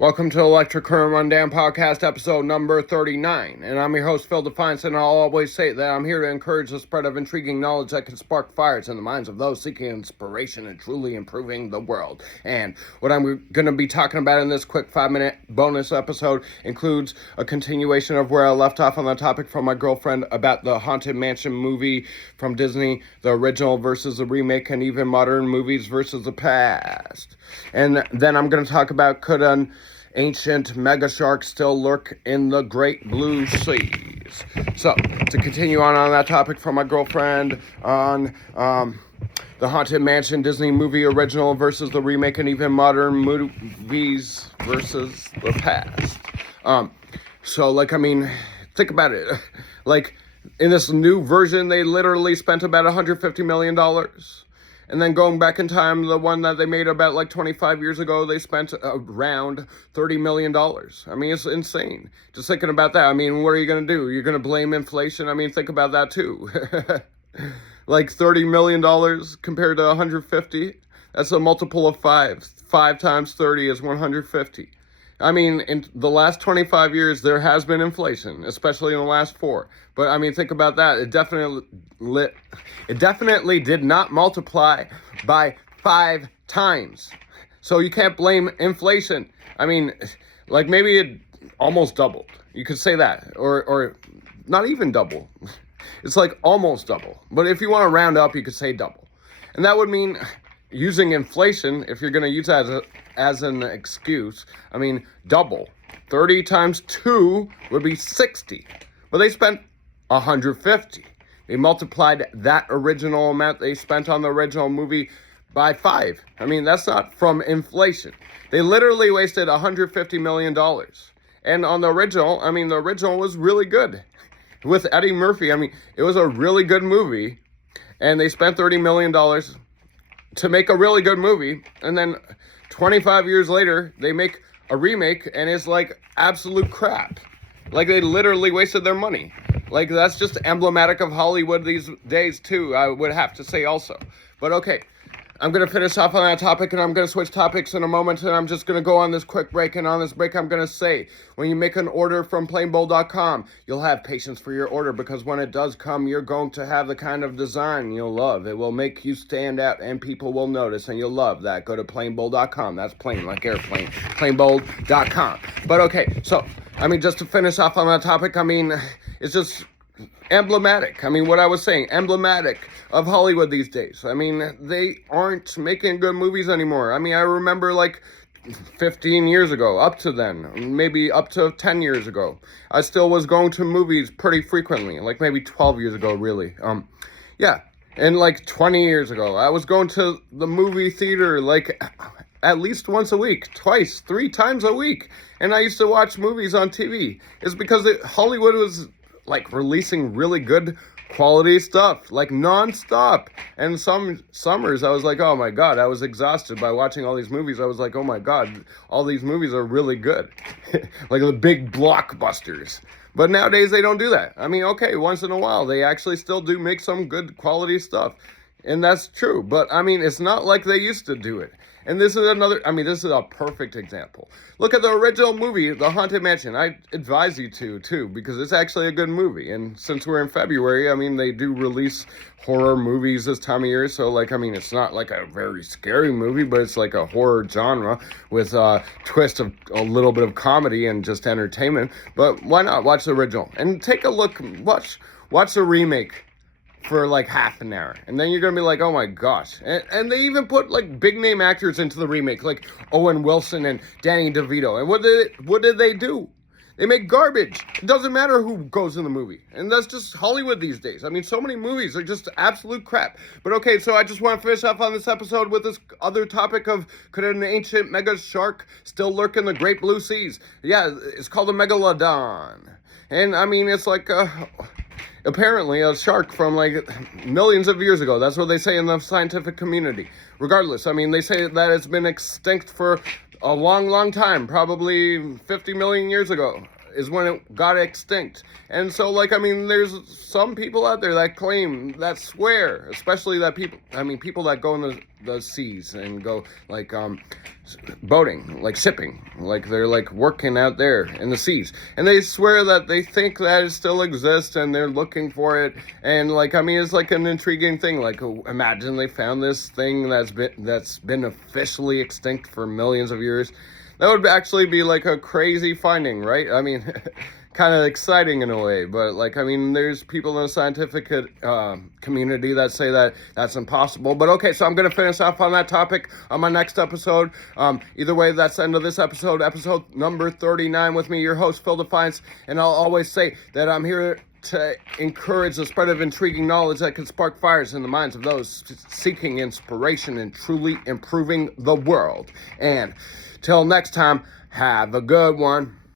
Welcome to Electric Current Rundown Podcast, episode number 39. And I'm your host, Phil Defiance, and I'll always say that I'm here to encourage the spread of intriguing knowledge that can spark fires in the minds of those seeking inspiration and truly improving the world. And what I'm going to be talking about in this quick 5-minute bonus episode includes a continuation of where I left off on the topic from my girlfriend about the Haunted Mansion movie from Disney, the original versus the remake, and even modern movies versus the past. And then I'm going to talk about could an ancient Megashark still lurk in the great blue seas. So, to continue on that topic from my girlfriend on the Haunted Mansion Disney movie original versus the remake and even modern movies versus the past. Think about it. In this new version, they literally spent about $150 million. And then going back in time, the one that they made about 25 years ago, they spent around $30 million. I mean, it's insane. Just thinking about that. I mean, what are you going to do? You're going to blame inflation? I mean, think about that too. $30 million compared to 150. That's a multiple of 5. 5 times 30 is 150. I mean, in the last 25 years, there has been inflation, especially in the last 4. But, I mean, think about that. It definitely did not multiply by 5 times. So you can't blame inflation. I mean, maybe it almost doubled. You could say that. Or not even double. It's almost double. But if you want to round up, you could say double. And that would mean using inflation, if you're going to use that as an excuse, I mean, double. 30 times 2 would be 60. But they spent 150. They multiplied that original amount they spent on the original movie by 5. I mean, that's not from inflation. They literally wasted $150 million. And on the original, the original was really good. With Eddie Murphy, it was a really good movie. And they spent $30 million to make a really good movie, and then 25 years later, they make a remake, and it's absolute crap. They literally wasted their money. That's just emblematic of Hollywood these days, too, I would have to say also. But okay, I'm going to finish off on that topic, and I'm going to switch topics in a moment, and I'm just going to go on this quick break, and on this break, I'm going to say, when you make an order from planebold.com, you'll have patience for your order, because when it does come, you're going to have the kind of design you'll love. It will make you stand out, and people will notice, and you'll love that. Go to planebold.com. That's plane, like airplane. Planebold.com. But okay, so, just to finish off on that topic, it's just emblematic. What I was saying, emblematic of Hollywood these days. They aren't making good movies anymore. I remember 15 years ago, up to then, maybe up to 10 years ago, I still was going to movies pretty frequently, maybe 12 years ago, really. And 20 years ago, I was going to the movie theater at least once a week, twice, 3 times a week. And I used to watch movies on TV. It's because Hollywood was releasing really good quality stuff, non-stop. And some summers, I was oh my God, I was exhausted by watching all these movies. I was oh my God, all these movies are really good. The big blockbusters. But nowadays, they don't do that. Okay, once in a while, they actually still do make some good quality stuff. And that's true. But, it's not like they used to do it. And this is this is a perfect example. Look at the original movie, The Haunted Mansion. I advise you to, too, because it's actually a good movie. And since we're in February, they do release horror movies this time of year. So, it's not a very scary movie, but it's a horror genre with a twist of a little bit of comedy and just entertainment. But why not watch the original? And take a look, watch the remake for half an hour, and then you're gonna be oh my gosh. And they even put big name actors into the remake, Owen Wilson and Danny DeVito. And what did they do? They make garbage. It doesn't matter who goes in the movie. And that's just Hollywood these days. So many movies are just absolute crap. But okay, so I just want to finish off on this episode with this other topic of could an ancient Megashark still lurk in the great blue seas? Yeah, it's called a Megalodon. And it's apparently a shark from millions of years ago. That's what they say in the scientific community. Regardless, they say that it's been extinct for a long, long time, probably 50 million years ago. is when it got extinct. And so, like, I mean, there's some people out there that claim, that swear, especially that people that go in the seas and go, like, boating, like shipping, like they're like working out there in the seas, and they swear that they think that it still exists and they're looking for it. And like, I mean, it's like an intriguing thing. Like, imagine they found this thing that's been officially extinct for millions of years. That would actually be like a crazy finding, right? I mean, kind of exciting in a way, but like, I mean, there's people in the scientific community that say that that's impossible. But okay, so I'm going to finish off on that topic on my next episode. Either way, that's the end of this episode number 39 with me, your host, Phil Defiance. And I'll always say that I'm here to encourage the spread of intriguing knowledge that can spark fires in the minds of those seeking inspiration and truly improving the world. And till next time, have a good one.